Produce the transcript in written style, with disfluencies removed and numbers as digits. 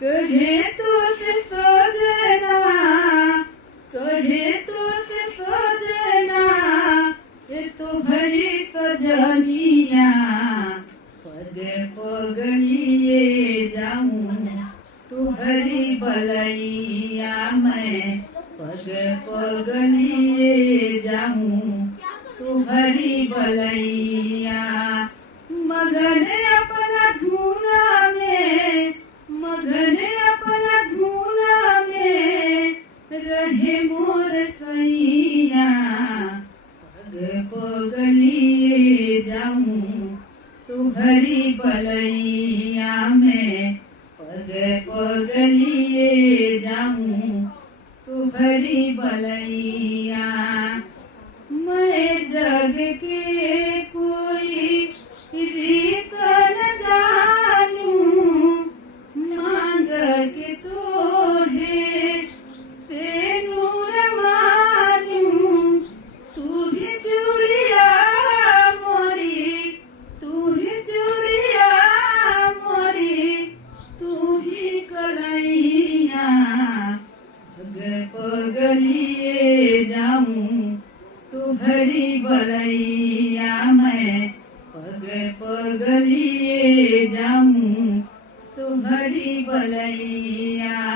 कहे तो से सजना, कहे तो से सजना, ये तो हरी सजनिया, पग पग लिए जाऊं तुहरी बलैया, मैं पग पग लिए जाऊं तुहरी बलैया। मगन अपना धूना में, मगन अपना धूना में, रहे मोर सैया, पग पग लिए जाऊं तुहरी बलैया, मैं पग पग लिए जाऊं तुहरी बलैया। मैं जग के कोई रीत न जानूं, मांग के तो है से नूर मानूं, तू भी चूड़िया मोरी, तू ही चूड़िया मोरी, तू ही कलैया, पग पग लिए जाऊं तुहरी बलैया, मैं पग पग लिए जाऊं तुहरी बलैया।